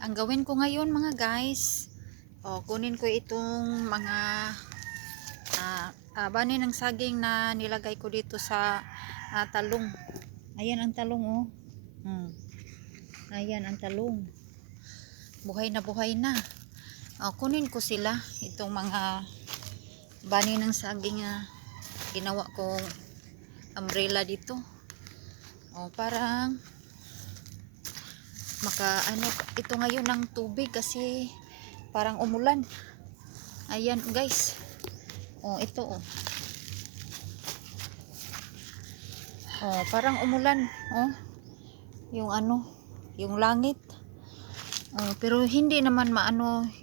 Ang gawin ko ngayon mga guys, kunin ko itong mga bani ng saging na nilagay ko dito sa talong. Ayan ang talong oh. Ayan ang talong. Buhay na. Kunin ko sila, itong mga bani ng saging na ginawa kong umbrella dito. Parang ito ngayon ng tubig kasi parang umulan. Ayan guys, ito parang umulan yung langit, pero hindi naman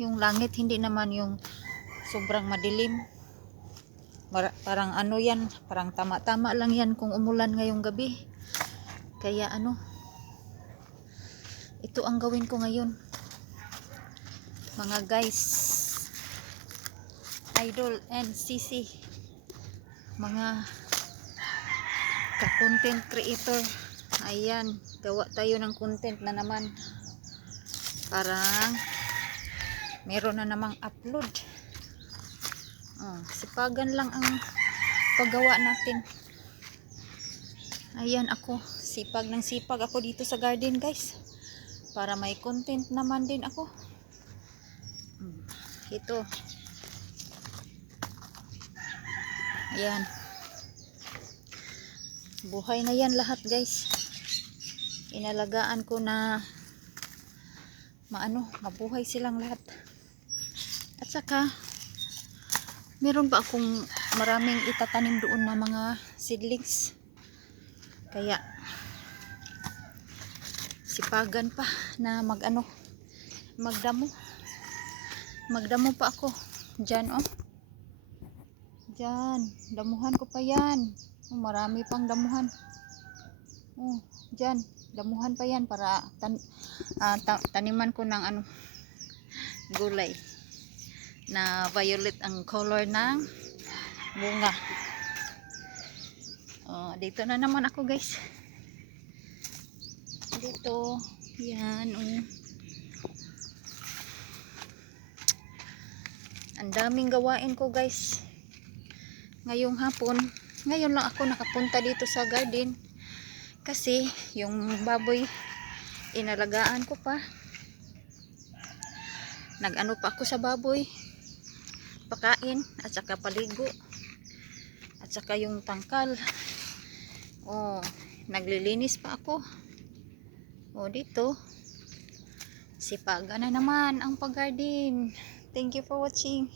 yung langit, hindi naman yung sobrang madilim. Parang yan, parang tama lang yan kung umulan ngayong gabi. Kaya ito ang gawin ko ngayon mga guys, idol and sisi, mga ka-content creator. Ayan, gawa tayo ng content na naman, parang meron na namang upload. Sipagan lang ang paggawa natin. Ayan, ako sipag ako dito sa garden guys, para may content naman din ako. Ito, ayan, buhay na yan lahat guys. Inalagaan ko na mabuhay silang lahat. At saka meron pa akong maraming itatanim doon na mga seedlings, kaya sipagan pa na magdamo pa ako dyan. Dyan, damuhan ko pa yan. Marami pang damuhan. Dyan, damuhan pa yan para taniman ko ng gulay na violet ang color ng bunga. Dito na naman ako guys. Dito, yan ang daming gawain ko guys ngayong hapon. Ngayon lang ako nakapunta dito sa garden kasi yung baboy inalagaan ko pa. Pa ako sa baboy, pakain at saka paligo at saka yung tangkal. Naglilinis pa ako. Dito sipagan na naman ang pag-garden. Thank you for watching.